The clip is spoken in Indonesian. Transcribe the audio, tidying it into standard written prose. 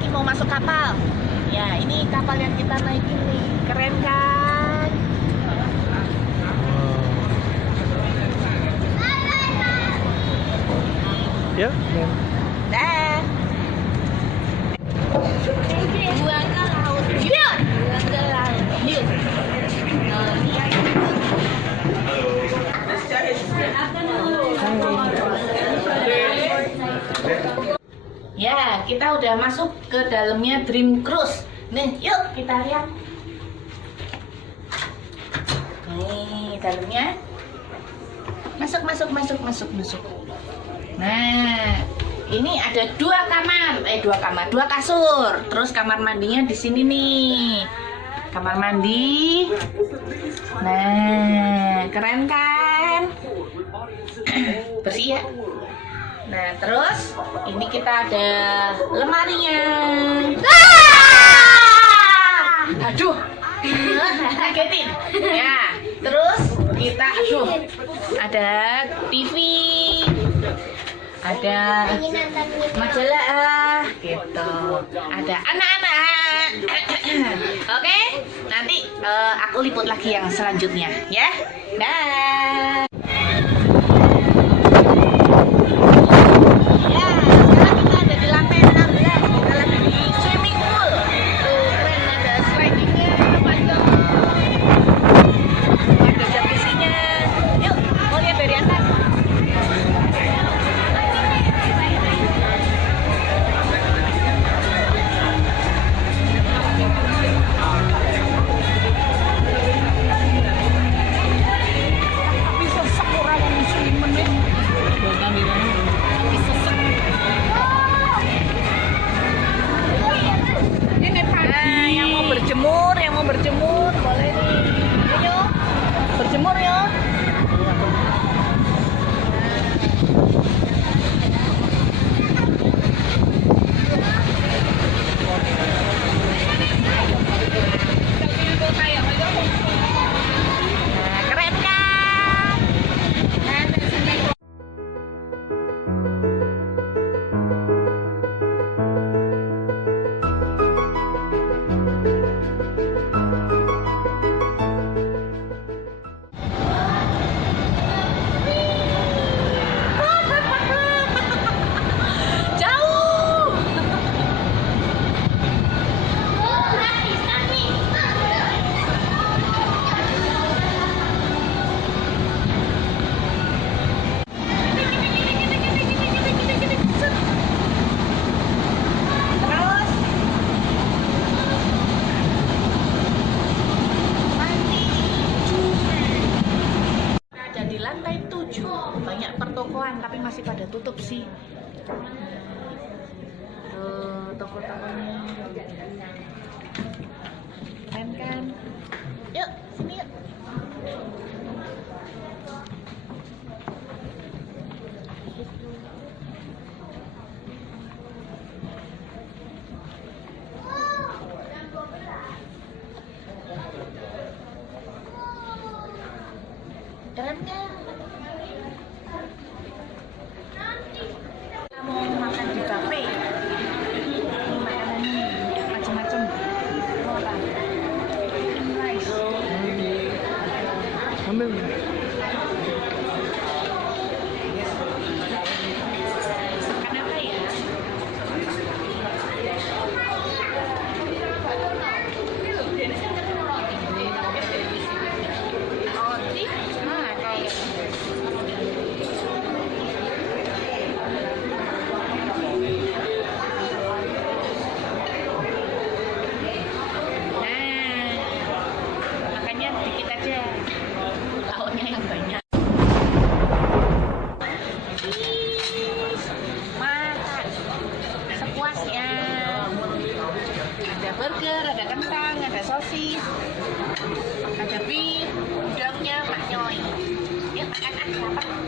lagi mau masuk kapal. Ya, ini kapal yang kita naikin nih. Keren kan? Ya. Dah. Buang ke laut. Yuk. Buang ke laut. Yuk. Ya, kita udah masuk ke dalamnya Dream Cruise. Nih, yuk kita lihat. Nih, dalamnya. Masuk. Nah, ini ada dua kasur. Terus kamar mandinya di sini nih. Kamar mandi. Nah, keren kan? Bersih ya. Nah, terus ini kita ada lemarinya. Aduh, kagetin. Ya, terus kita ada TV, ada majalah, gitu. Ada anak-anak. Oke, nanti aku liput lagi yang selanjutnya, ya. Dah. Yang mau berjemur boleh nih. Ayo berjemur ya. Nah, keren kan? Lantai 7 banyak pertokoan tapi masih pada tutup sih. Toko-tokonya keren kan? Yuk sini yuk. Keren kan? Kita mau makan di cafe. Makanannya macam-macam. Mau apa? Rice. Ambil. Makan apa ya? Roti? Nah, kayak makanya dikit aja. Lauknya yang banyak. Makan sepuasnya. Ada burger, ada kentang, ada sosis, ada beef, udangnya Pak Nyoy. Yuk makan.